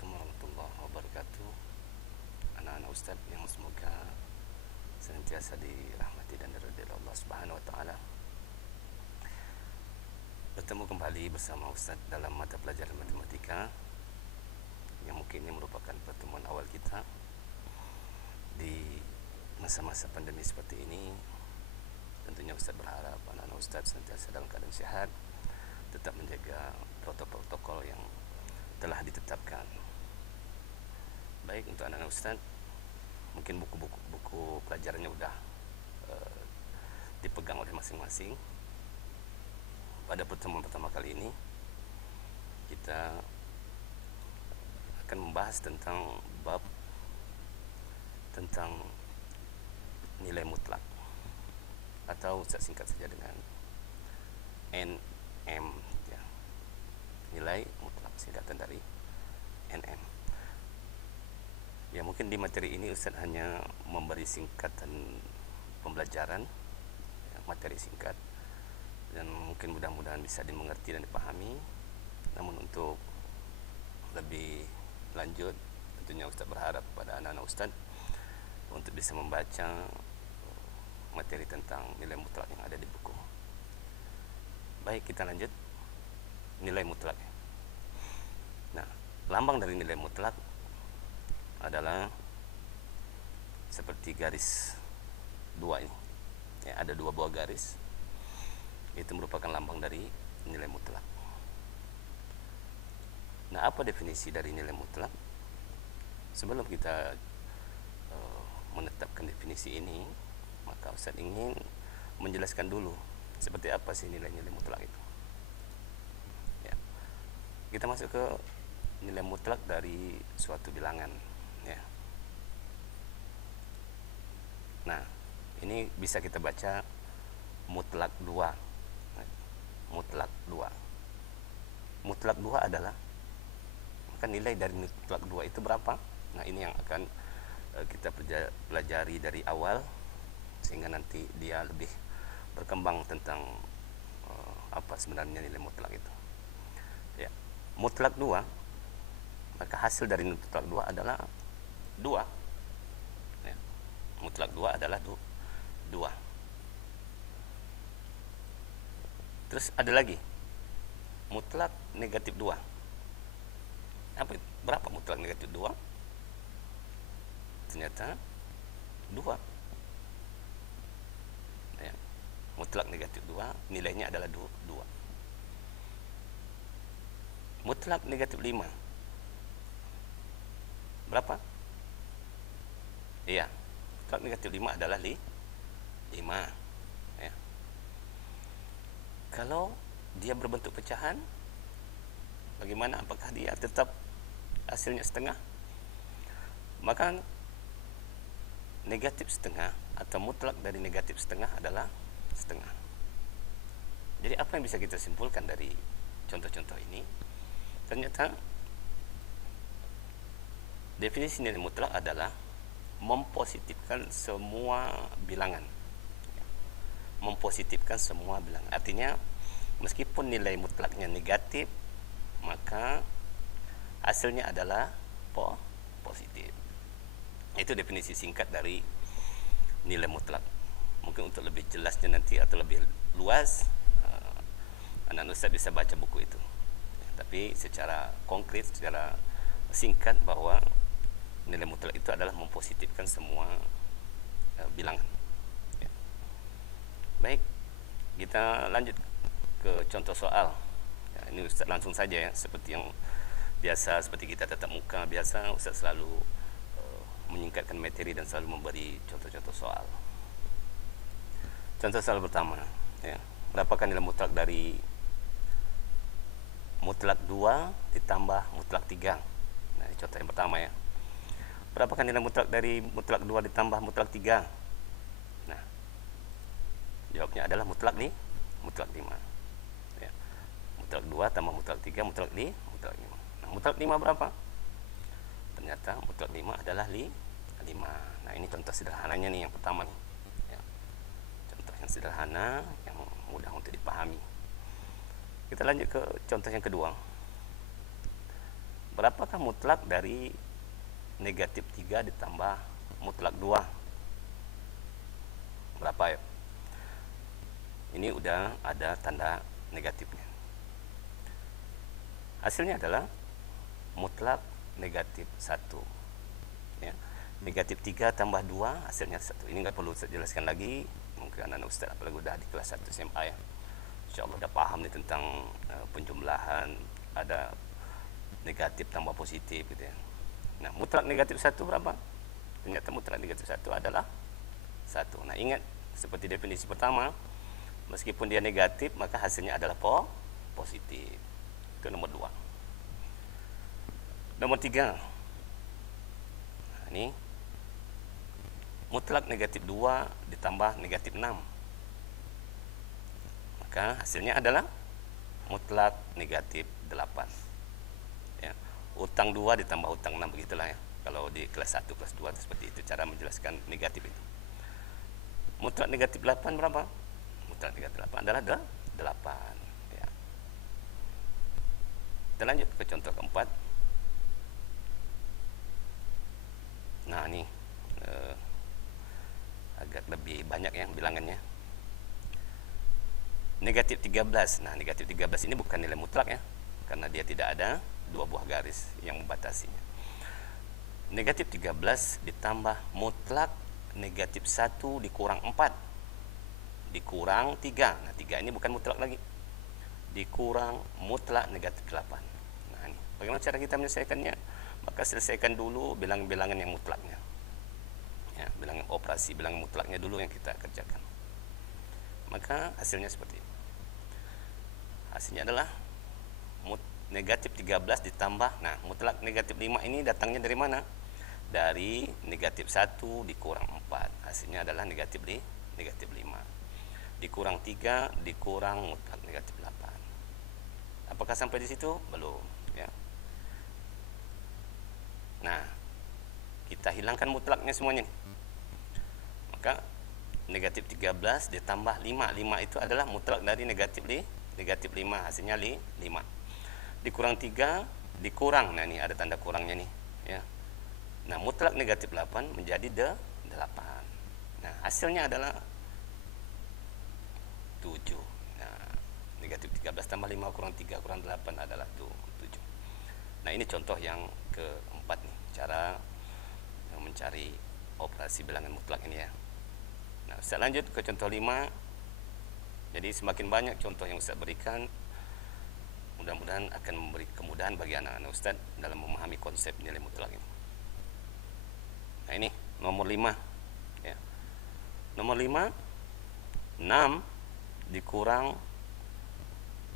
Assalamualaikum warahmatullahi wabarakatuh. Anak-anak Ustadz yang semoga senantiasa dirahmati dan diridhai Allah Subhanahu wa taala. Bertemu kembali bersama Ustadz dalam mata pelajaran matematika yang mungkin ini merupakan pertemuan awal kita di masa-masa pandemi seperti ini. Tentunya Ustadz berharap anak-anak Ustadz senantiasa dalam keadaan sehat, tetap menjaga protokol-protokol yang telah ditetapkan. Baik, untuk anak-anak Ustadz, mungkin buku pelajarannya udah dipegang oleh masing-masing. Pada pertemuan pertama kali ini kita akan membahas tentang bab tentang nilai mutlak, atau saya singkat saja dengan NM, ya. Nilai mutlak singkatan dari NM. Ya, mungkin di materi ini Ustaz hanya memberi singkatan pembelajaran, ya, materi singkat, dan mungkin mudah-mudahan bisa dimengerti dan dipahami. Namun untuk lebih lanjut, tentunya Ustaz berharap pada anak-anak Ustaz untuk bisa membaca materi tentang nilai mutlak yang ada di buku. Baik, kita lanjut. Nilai mutlak. Nah, lambang dari nilai mutlak adalah seperti garis dua ini, ya, ada dua buah garis. Itu merupakan lambang dari nilai mutlak. Nah, apa definisi dari nilai mutlak? Sebelum kita menetapkan definisi ini, maka Ustaz ingin menjelaskan dulu seperti apa sih nilai-nilai mutlak itu. Ya. Kita masuk ke nilai mutlak dari suatu bilangan, ya. Nah, ini bisa kita baca mutlak 2. Mutlak 2. Mutlak 2 adalah, maka nilai dari mutlak 2 itu berapa? Nah, ini yang akan kita pelajari dari awal sehingga nanti dia lebih berkembang tentang apa sebenarnya nilai mutlak itu. Ya. Mutlak 2, maka hasil dari mutlak 2 adalah 2. Ya. Mutlak 2 adalah 2. Terus ada lagi mutlak negatif 2. Apa itu? Berapa mutlak negatif 2? Ternyata 2. Ya. Mutlak negatif 2 nilainya adalah 2. Mutlak negatif 5 berapa? Iya, mutlak negatif 5 adalah 5. Ya. Kalau dia berbentuk pecahan, bagaimana? Apakah dia tetap hasilnya setengah? Maka negatif setengah atau mutlak dari negatif setengah adalah setengah. Jadi apa yang bisa kita simpulkan dari contoh-contoh ini? Ternyata definisi nilai mutlak adalah mempositifkan semua bilangan. Mempositifkan semua bilangan. Artinya meskipun nilai mutlaknya negatif, maka hasilnya adalah positif. Itu definisi singkat dari nilai mutlak. Mungkin untuk lebih jelasnya nanti atau lebih luas, anak-anak Ustaz bisa baca buku itu. Tapi secara konkret, secara singkat, bahwa nilai mutlak itu adalah mempositifkan semua bilangan. Ya. Baik, kita lanjut ke contoh soal. Ya, ini Ustaz langsung saja, ya, seperti yang biasa, seperti kita tatap muka biasa, Ustaz selalu menyingkatkan materi dan selalu memberi contoh-contoh soal. Contoh soal pertama, ya. Berapakah nilai mutlak dari mutlak 2 ditambah mutlak 3? Nah, ini contoh yang pertama, ya. Berapakah nilai mutlak dari mutlak 2 ditambah mutlak 3? Nah, jawabnya adalah mutlak 5. Ya. Mutlak 2 tambah mutlak 3 mutlak 5. Nah, mutlak 5 berapa? Ternyata mutlak 5 adalah 5. Nah, ini contoh sederhananya nih, yang pertama nih. Ya. Contoh yang sederhana yang mudah untuk dipahami. Kita lanjut ke contoh yang kedua. berapakah mutlak dari negatif 3 ditambah mutlak 2? Berapa ya? Ini udah ada tanda negatifnya. Hasilnya adalah mutlak negatif 1. Ya. Negatif 3 tambah 2 hasilnya 1. Ini nggak perlu saya jelaskan lagi. Mungkin anak ustaz apalagi udah di kelas 1 SMA ya. InsyaAllah udah paham nih tentang penjumlahan, ada negatif tambah positif gitu ya. Nah, mutlak negatif 1 berapa? Ternyata mutlak negatif 1 adalah 1. Nah, ingat seperti definisi pertama, meskipun dia negatif maka hasilnya adalah positif. Itu nomor 2. Nomor 3. Nah, ini mutlak negatif 2 ditambah negatif 6. Maka hasilnya adalah mutlak negatif 8. Ya. Utang 2 ditambah utang 6, begitulah ya. Kalau di kelas 1, kelas 2 seperti itu cara menjelaskan negatif itu. Mutlak negatif 8 berapa? Mutlak negatif 8 adalah 8. Ya. Kita lanjut ke contoh keempat. Nah, ini agak lebih banyak yang bilangannya. Negatif 13. Nah, negatif 13 ini bukan nilai mutlak ya, karena dia tidak ada 2 buah garis yang membatasinya. Negatif 13 ditambah mutlak negatif 1 dikurang 4 dikurang 3. Nah, 3 ini bukan mutlak lagi. Dikurang mutlak negatif 8. Nah, ini bagaimana cara kita menyelesaikannya? Maka selesaikan dulu bilangan-bilangan yang mutlaknya. Ya, bilangan operasi, bilangan mutlaknya dulu yang kita kerjakan. Maka hasilnya seperti ini. Hasilnya adalah negatif 13 ditambah, nah mutlak negatif 5 ini datangnya dari mana? Dari negatif 1 dikurang 4. Hasilnya adalah negatif 5. Dikurang 3 dikurang mutlak negatif 8. Apakah sampai di situ? Belum ya. Nah, kita hilangkan mutlaknya semuanya nih. Maka negatif 13 ditambah 5. 5 itu adalah mutlak dari negatif 5. Hasilnya 5. Dikurang 3 dikurang. Nah, ini ada tanda kurangnya nih ya. Nah, mutlak negatif 8 menjadi 8. Nah, hasilnya adalah 7. Nah, negatif 13 tambah 5 kurang 3 kurang 8 adalah 7. Nah, ini contoh yang keempat nih, cara mencari operasi bilangan mutlak ini ya. Nah, Ustaz lanjut ke contoh 5. Jadi semakin banyak contoh yang Ustaz berikan, mudah-mudahan akan memberi kemudahan bagi anak-anak Ustaz dalam memahami konsep nilai mutlak ini. Nah, ini nomor 5 ya. Nomor 5, 6 dikurang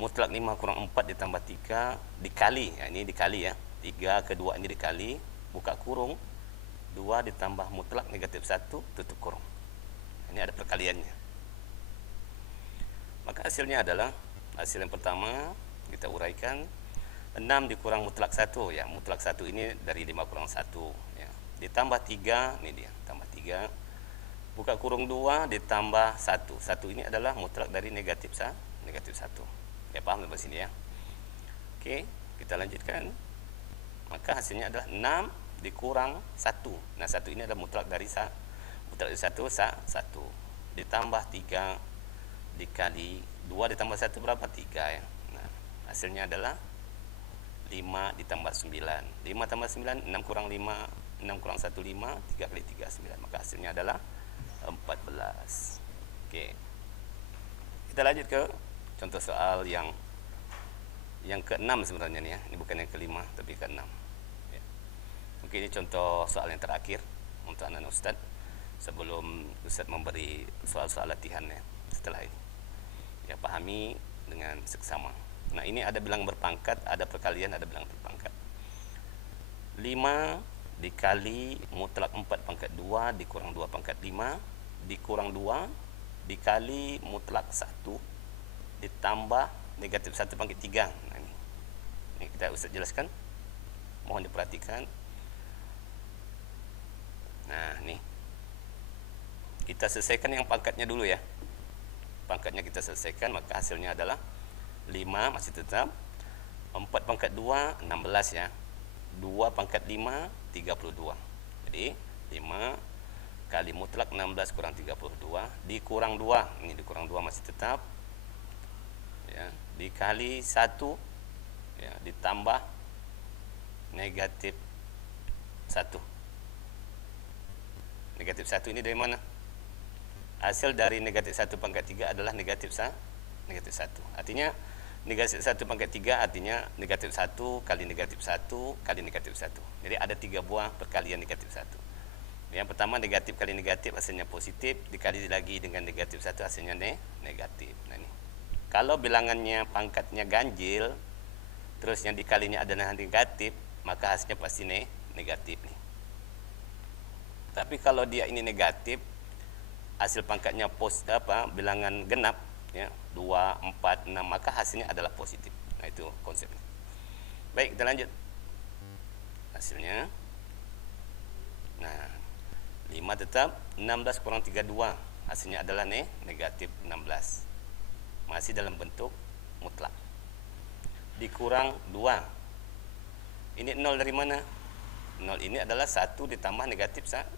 mutlak 5 kurang 4 ditambah 3 dikali. Ya, ini dikali ya. 3 ke 2 ini dikali, buka kurung, 2 ditambah mutlak negatif 1 tutup kurung. Ini ada perkaliannya. Maka hasilnya adalah, hasil yang pertama kita uraikan, 6 dikurang mutlak 1 ya. Mutlak 1 ini dari 5 kurang 1 ya. Ditambah 3, ini dia, tambah 3. Buka kurung 2 ditambah 1. 1 ini adalah mutlak dari negatif 1. Ya, paham sampai sini ya. Oke, kita lanjutkan. Maka hasilnya adalah 6 dikurang 1. Nah, 1 ini adalah mutlak dari 1. Mutlak dari 1 ditambah 3 dikali 2 ditambah 1 berapa? 3 ya. Nah, hasilnya adalah 5 ditambah 9. 5 tambah 9, 6 kurang 5, 6 kurang 1, 5, 3 kali 3, 9. Maka hasilnya adalah 14. Oke. Kita lanjut ke contoh soal yang ke-6 sebenarnya nih ya. Ini bukan yang ke-5 tapi ke-6. Ya. Mungkin ini contoh soal yang terakhir untuk anak-anak Ustaz sebelum Ustaz memberi soal-soal latihan ya. Setelah ini ya, pahami dengan seksama. Nah, ini ada bilangan berpangkat, ada perkalian, ada bilangan berpangkat. 5 dikali mutlak 4 pangkat 2 dikurang 2 pangkat 5 dikurang 2 dikali mutlak 1 ditambah negatif 1 pangkat 3. Nah, ini kita Ustaz jelaskan, mohon diperhatikan. Nah, nih kita selesaikan yang pangkatnya dulu ya. Pangkatnya kita selesaikan, maka hasilnya adalah 5 masih tetap, 4 pangkat 2 16 ya. 2 pangkat 5, 32. Jadi 5 kali mutlak 16 kurang 32 dikurang 2, ini dikurang 2 masih tetap ya, dikali 1 ya, ditambah negatif 1. Negatif 1 ini dari mana? Hasil dari negatif 1 pangkat 3 adalah negatif 1. Artinya negatif 1 pangkat 3 artinya negatif 1 kali negatif 1 kali negatif 1. Jadi ada 3 buah perkalian negatif 1. Yang pertama negatif kali negatif hasilnya positif, dikali lagi dengan negatif 1 hasilnya negatif. Nah ini. Kalau bilangannya pangkatnya ganjil, terus yang dikalinya adalah negatif, maka hasilnya pasti negatif nih. Tapi kalau dia ini negatif, hasil pangkatnya bilangan genap ya, 2, 4, 6, maka hasilnya adalah positif. Nah itu konsepnya. Baik, kita lanjut. Hasilnya nah 5 tetap 16 kurang 32 hasilnya adalah negatif 16. Masih dalam bentuk mutlak. Dikurang 2. Ini 0 dari mana? 0 ini adalah 1 ditambah negatif 1.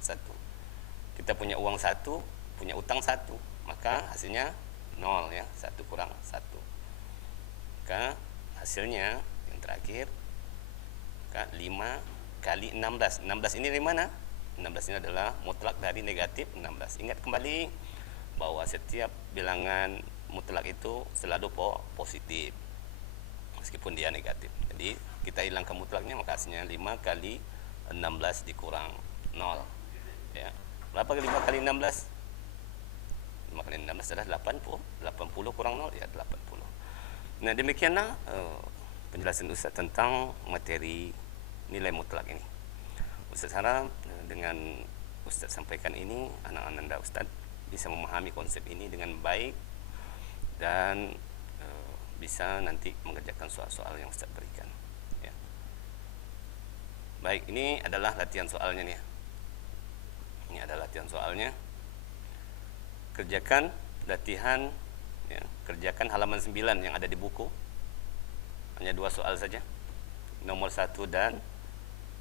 Kita punya uang 1, punya utang 1, maka hasilnya 0 ya, 1 kurang 1. Maka hasilnya yang terakhir 5 kali 16. 16 ini dari mana? 16 ini adalah mutlak dari negatif 16. Ingat kembali bahwa setiap bilangan mutlak itu selalu positif meskipun dia negatif. Jadi kita hilangkan mutlaknya, maka hasilnya 5 kali 16 dikurang 0 ya. Berapa 5 kali 16? 5 kali 16 adalah 80 kurang 0 ya 80. Nah demikianlah penjelasan Ustaz tentang materi nilai mutlak ini. Ustaz harap dengan Ustaz sampaikan ini anak-anak Ustaz bisa memahami konsep ini dengan baik dan bisa nanti mengerjakan soal-soal yang Ustaz berikan ya. Baik, ini adalah latihan soalnya nih ya. Ini adalah latihan soalnya. Kerjakan latihan ya, kerjakan halaman 9 yang ada di buku. Hanya 2 soal saja. Nomor 1 dan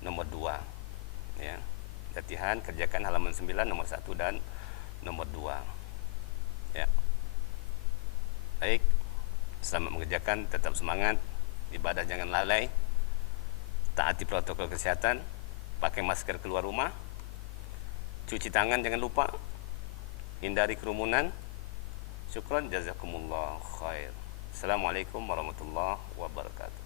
nomor 2 ya. Latihan kerjakan halaman 9 nomor 1 dan nomor 2 ya. Baik, selamat mengerjakan, tetap semangat, ibadah jangan lalai, taati protokol kesehatan, pakai masker keluar rumah, cuci tangan jangan lupa, hindari kerumunan. Syukran, jazakumullah khair. Assalamualaikum warahmatullahi wabarakatuh.